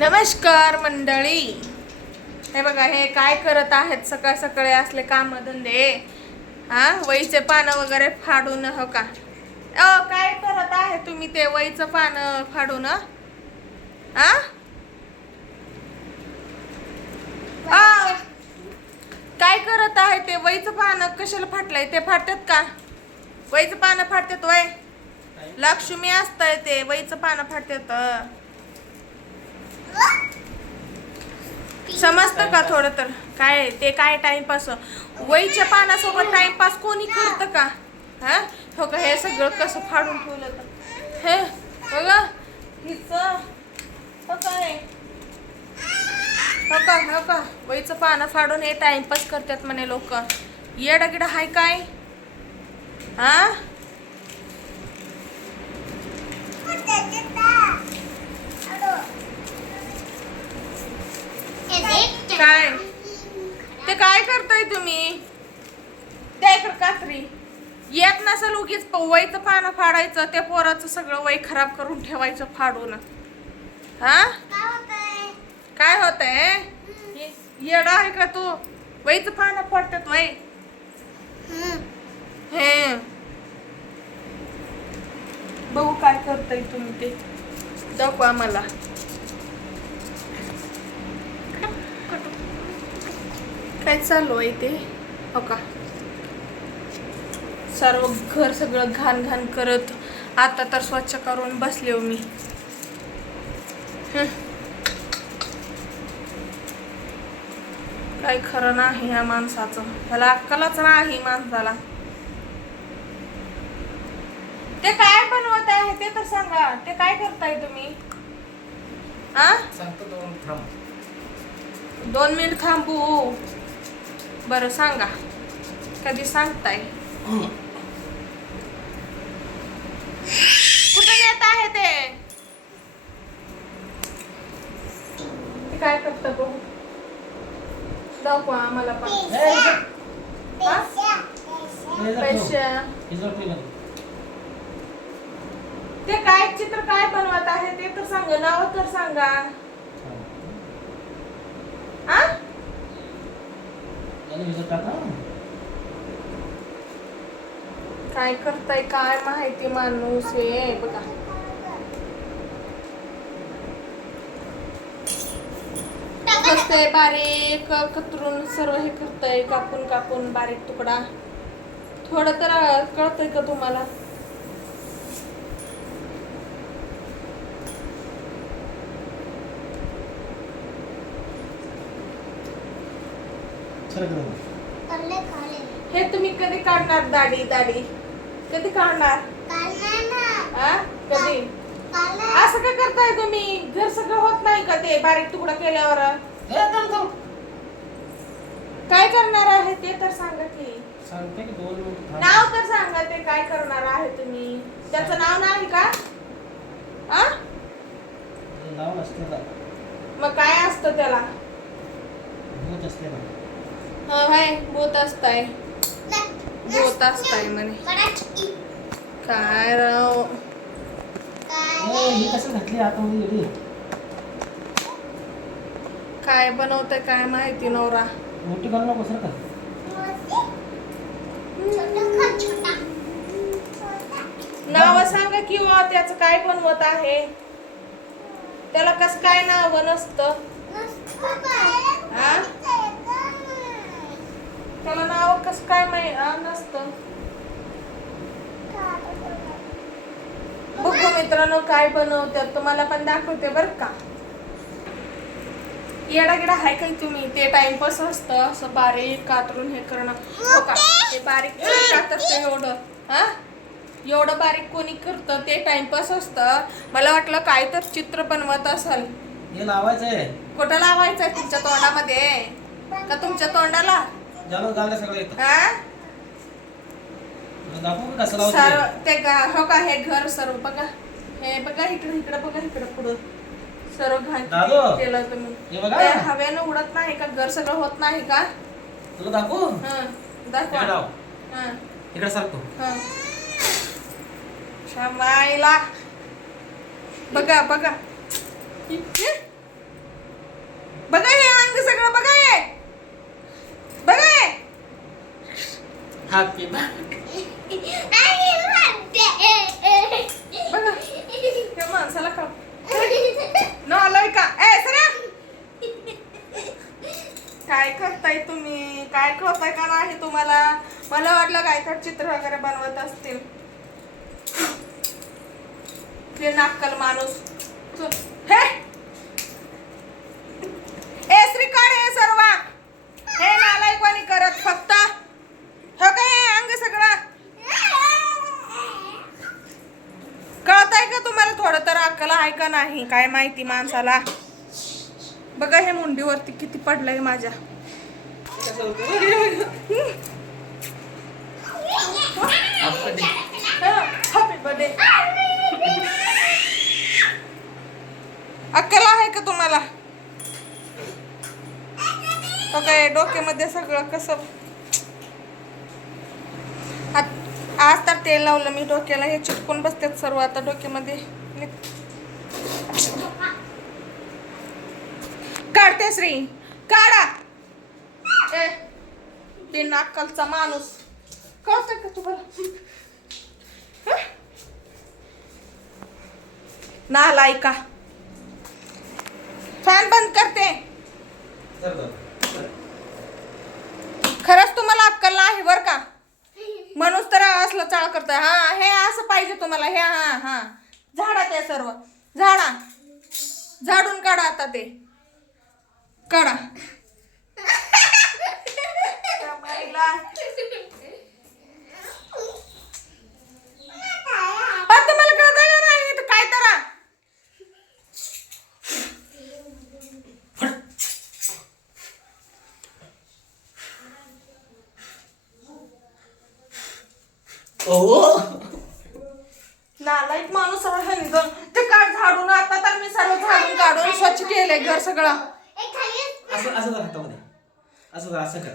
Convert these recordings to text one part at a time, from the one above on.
नमस्कार मंडळी. हे बघा हे काय करत आहेत? सकाळ सकाळी असले काम धंदे हा? वहीचे पानं वगैरे फाडून हो का? अ काय करत आहे तुम्ही ते वहीचं पानं फाडून? अ? हा काय करत आहे ते? वहीचं पानं कशाला फाटलंय? ते फाटतात का? वहीचं पानं फाटतात वय? लक्ष्मी असतंय ते. वहीचं पानं फाटतात. समजतं का थोडं तर? काय ते काय टाइमपास? वहीच्या पानासोबत टाइमपास कोणी करतं का? हा? हो का? हे सगळं कसं फाडून ठेवलं तर? हे बघा हिच हो काय हो, हो? का? हो का? वहीचं पानं फाडून हे टाइमपास करतात म्हणे लोक. येडा हाय काय? हा काय ते काय करताय तुम्ही त्या इकडं कात्री येत नसेल उगीच प- वयचं पानं फाडायचं त्या पोराचं सगळं वय खराब करून ठेवायचं फाडून. हा? काय होत आहे येडा आहे का तू? वयचं पानं फाडतात वय. हे. बघू काय करताय तुम्ही ते. दाखवा मला काय चालू आहे ते? हो का? सर्व घर सगळं घाण घाण करत आता तर स्वच्छ करून बसले हो मी. काही खरं नाही ह्या माणसाचं. ह्याला अक्कलच नाही माणसाला. ते काय बनवत आहे ते तर सांगा. ते काय करताय तुम्ही? दोन मिनिट थांबू. बरं सांगा. कधी सांगताय कुठं येत आहे ते. ते काय करतं बघू दाखवा आम्हाला पण. हा? पैसे. ते काय चित्र काय बनवत आहे ते तर सांगा नाव तर सांगा. हा काय करताय काय माहिती माणूस आहे बघा. कसं बारीक कतरून सर्व हे करताय कापून कापून बारीक तुकडा. थोडं तर कळतंय का तुम्हाला? हे तुम्ही कधी काढणार दाढी दाढी? कधी काढणार? हा कधी? असं का करताय तुम्ही? घर सगळं होत नाही का ते बारीक तुकडा केल्यावर? काय करणार आहे ते तर सांगा की. सांगते की दोन मिनिट थांब. नाव तर सांगा ते काय करणार आहे तुम्ही? त्याचं नाव नाही का? आ? तुझं नाव मग काय असतं त्याला? भूत असते ना. हा भाई बोत असताय. बोत असताय म्हणे. काय राव? ए, ही कसं घातली? आता एवढी काय बनवतंय काय माहिती नवरा? मोठी घालू नको सर का नाव सांगा किंवा त्याचं काय बनवत आहे? त्याला कस काय नाव नसतं? हा? त्याला नाव कस काय माहिती नसतं? बघू मित्रांनो काय बनवतात तुम्हाला पण दाखवते बर का. येडा गिडा हाय काय तुम्ही? ते टाइमपास असतं. असं बारीक कातरून हे करणं. हो का? ते बारीक कातरते एवढं? हा? एवढं बारीक कोणी करतं ते टाइमपास असतं. मला वाटलं काय तर चित्र बनवत असाल. हे लावायचं आहे कुठं लावायचंय? तुमच्या तोंडामध्ये? का तुमच्या तोंडाला? झालं झालं सगळं येतं हा? तुला दाखवू का कसं सर्व लावते ते गा- हो का? हे घर सर्व बघा. हे बघा इकडे इकडे बघा इकडे पुढं. सर्व दादो. केलं तुम्ही. बघा. त्या हवेनं उडत नाही का? घर सगळं होत नाही का? तुला दाखवू? इकडे सारखं. हं. शमाईला. बघा बघा. हे? बघा हे अंग सगळं बघा हे. बघा हॅपी बर्थडे तुम्हाला मला वाटलं काय तर चित्र वगैरे बनवत असतील. ते नाक्कल माणूस. हे! ए श्रीकाड हे सर्व! हे नालायकवाणी करत फक्त? हो काय अंग सगळं? कळतंय का तुम्हाला थोडं तर अक्कल आहे का नाही? काय माहिती माणसाला? बघा हे मुंडीवरती किती पडलंय माझ्या हॅपी बर्थडे अक्कल आहे का तुम्हाला तो काय डोक्यामध्ये सगळं कसं? आज तर तेल लावलं मी डोक्याला हे चिटकून बसतात सर्व. आता डोक्यामध्ये काढते श्री. काढा. ते बिन अक्कलचा माणूस. कळतोय का तुम्हाला? नाला ऐका. फॅन बंद करते. तुम्हाला अक्कल नाही बर का. म्हणूनच तर असलं चाळ करतोय. हा हे असं पाहिजे तुम्हाला. हे हा हा. झाडा ते सर्व. झाडा. झाडून काढा आता ते. काढा त्या बाईला- पण तुम्हाला कळतंय का नाही इथं काय करा ओ नालायक माणूस तर ते काढ झाडून आता तर मी सर्व झाडून काढून स्वच्छ केलंय घर सगळं. असं असं कर हातामध्ये. असं कर असं कर.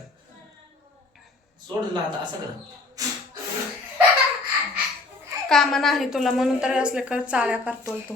आता असं कर. काम नाही तुला म्हणून तर असले कर चाळ्या करतोय तू.